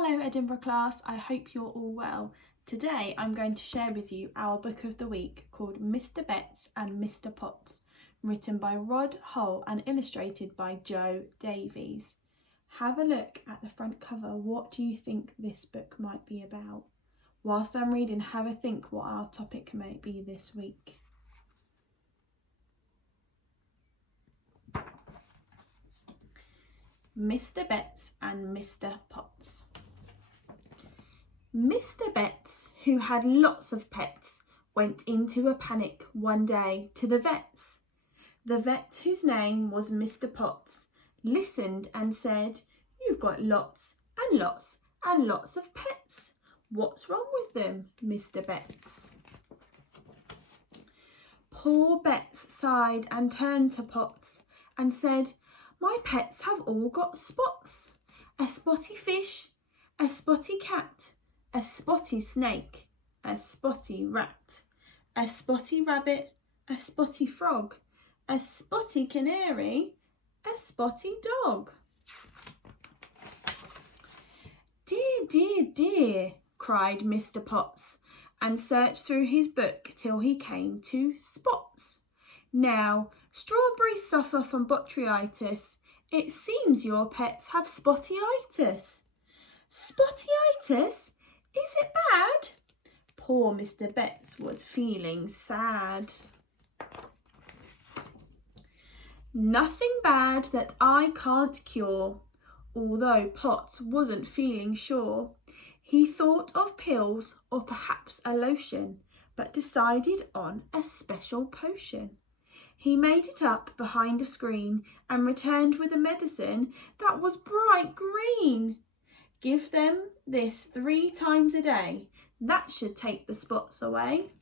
Hello Edinburgh class, I hope you're all well. Today I'm going to share with you our book of the week called Mr Betts and Mr Potts, written by Rod Hull and illustrated by Joe Davies. Have a look at the front cover. What do you think this book might be about? Whilst I'm reading, have a think what our topic might be this week. Mr Betts and Mr Potts. Mr Betts, who had lots of pets, went into a panic one day to the vet's. The vet, whose name was Mr Potts, listened and said, "You've got lots and lots and lots of pets. What's wrong with them, Mr Betts?" Poor Betts sighed and turned to Potts and said, "My pets have all got spots. A spotty fish, a spotty cat, a spotty snake, a spotty rat, a spotty rabbit, a spotty frog, a spotty canary, a spotty dog." "Dear, dear, dear," cried Mr Potts, and searched through his book till he came to spots. "Now, strawberries suffer from botrytis. It seems your pets have spottyitis." "Spottyitis? Is it bad?" Poor Mr Betts was feeling sad. "Nothing bad that I can't cure." Although Potts wasn't feeling sure, he thought of pills or perhaps a lotion, but decided on a special potion. He made it up behind a screen and returned with a medicine that was bright green. "Give them this 3 times a day. That should take the spots away."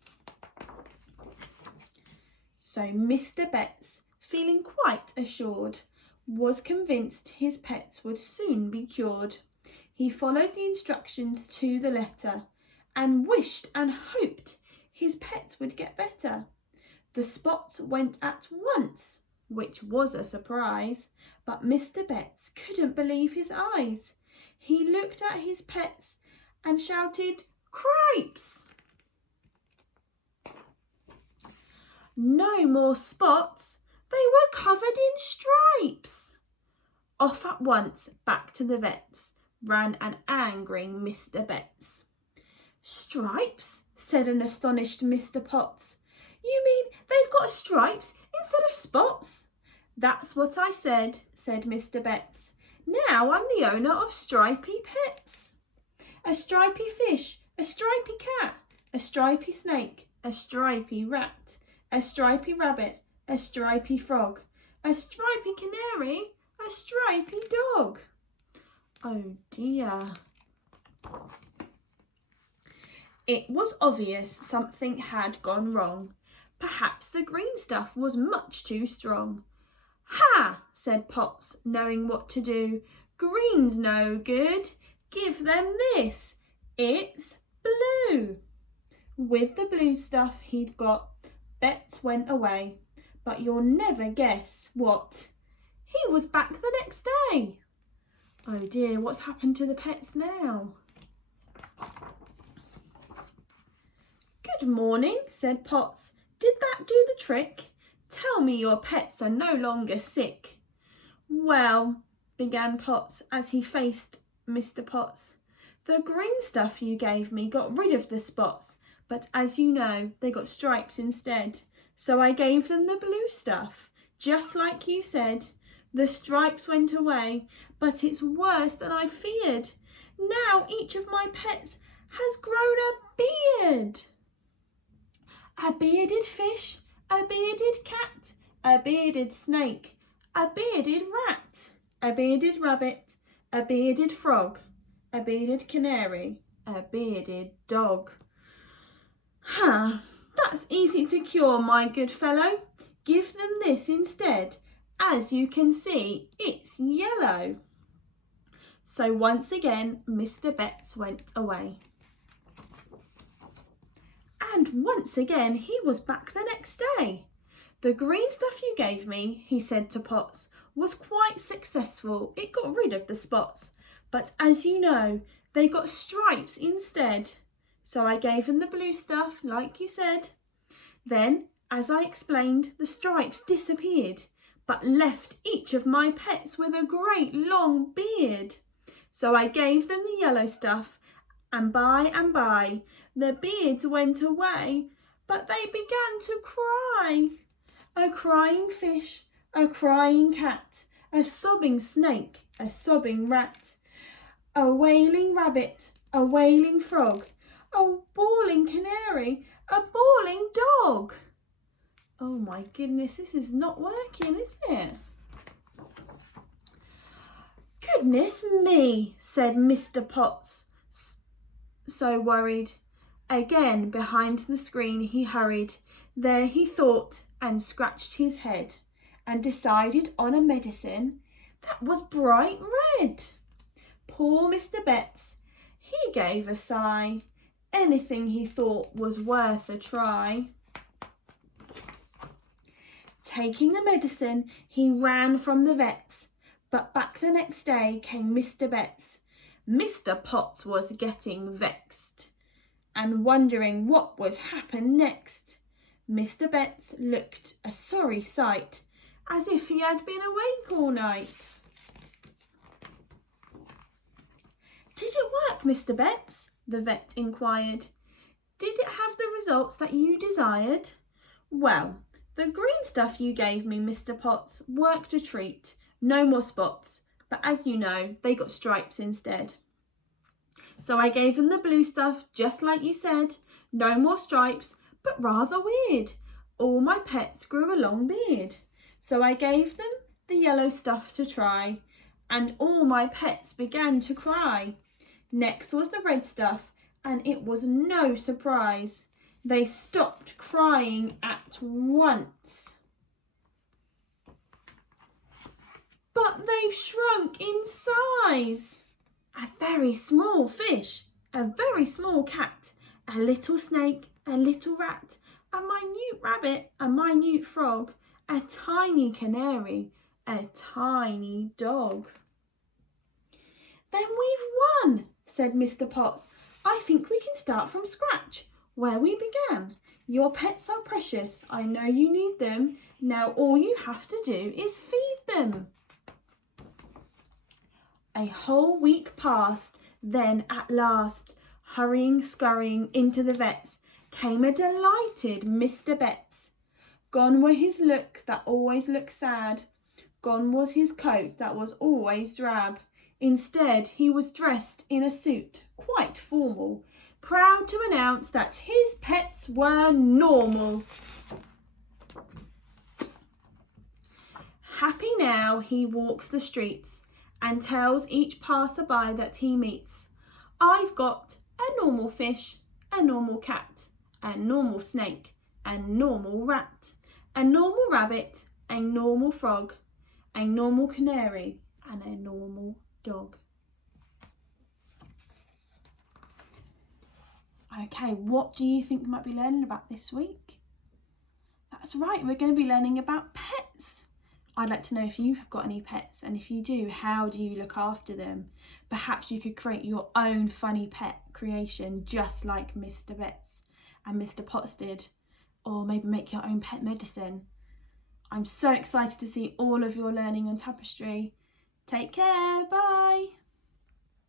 So Mr Betts, feeling quite assured, was convinced his pets would soon be cured. He followed the instructions to the letter and wished and hoped his pets would get better. The spots went at once, which was a surprise, but Mr Betts couldn't believe his eyes. He looked at his pets and shouted, "Cripes!" No more spots, they were covered in stripes. Off at once, back to the vet's, ran an angry Mr Betts. "Stripes?" said an astonished Mr Potts. "You mean they've got stripes instead of spots?" "That's what I said," said Mr Betts. "Now I'm the owner of stripy pets. A stripy fish, a stripy cat, a stripy snake, a stripy rat, a stripy rabbit, a stripy frog, a stripy canary, a stripy dog." Oh dear. It was obvious something had gone wrong. Perhaps the green stuff was much too strong. "Ha!" said Potts, knowing what to do. "Green's no good. Give them this. It's blue." With the blue stuff he'd got, Betts went away. But you'll never guess what. He was back the next day. Oh dear, what's happened to the pets now? "Good morning," said Potts. "Did that do the trick? Tell me your pets are no longer sick." "Well," began Potts as he faced Mr Potts, "the green stuff you gave me got rid of the spots, but as you know, they got stripes instead. So I gave them the blue stuff, just like you said. The stripes went away, but it's worse than I feared. Now each of my pets has grown a beard. A bearded fish, a bearded cat, a bearded snake, a bearded rat, a bearded rabbit, a bearded frog, a bearded canary, a bearded dog." "That's easy to cure, my good fellow. Give them this instead. As you can see, it's yellow." So once again, Mr Betts went away. And once again, he was back the next day. "The green stuff you gave me," he said to Potts, "was quite successful. It got rid of the spots. But as you know, they got stripes instead. So I gave them the blue stuff like you said. Then, as I explained, the stripes disappeared, but left each of my pets with a great long beard. So I gave them the yellow stuff, and by, the beards went away, but they began to cry. A crying fish, a crying cat, a sobbing snake, a sobbing rat, a wailing rabbit, a wailing frog, a bawling canary, a bawling dog. Oh my goodness, this is not working, is it? Goodness me, said Mr. Potts, so worried. Again behind the screen he hurried. There he thought and scratched his head and decided on a medicine that was bright red. Poor Mr. Betts, he gave a sigh. Anything he thought was worth a try. Taking the medicine, he ran from the vet's, but back the next day came Mr. Betts. Mr. Potts was getting vexed and wondering what would happen next. Mr. Betts looked a sorry sight, as if he had been awake all night. Did it work, Mr. Betts? The vet inquired. Did it have the results that you desired? Well, the green stuff you gave me, Mr. Potts, worked a treat. No more spots, but as you know, they got stripes instead. So I gave them the blue stuff, just like you said. No more stripes, but rather weird. All my pets grew a long beard. So I gave them the yellow stuff to try, and all my pets began to cry. Next was the red stuff, and it was no surprise. They stopped crying at once. But they've shrunk in size. A very small fish, a very small cat, a little snake, a little rat, a minute rabbit, a minute frog, a tiny canary, a tiny dog. Then we've won, said Mr. Potts. I think we can start from scratch, where we began. Your pets are precious. I know you need them. Now all you have to do is feed them. A whole week passed, then at last, hurrying, scurrying into the vet's, came a delighted Mr. Betts. Gone were his looks that always looked sad. Gone was his coat that was always drab. Instead, he was dressed in a suit, quite formal, proud to announce that his pets were normal. Happy now he walks the streets and tells each passer-by that he meets, I've got a normal fish, a normal cat, a normal snake, a normal rat, a normal rabbit, a normal frog, a normal canary, and a normal dog. Okay, what do you think we might be learning about this week? That's right, we're going to be learning about pets. I'd like to know if you've got any pets, and if you do, how do you look after them? Perhaps you could create your own funny pet creation, just like Mr. Betts and Mr. Potts did, or maybe make your own pet medicine. I'm so excited to see all of your learning on Tapestry. Take care, bye.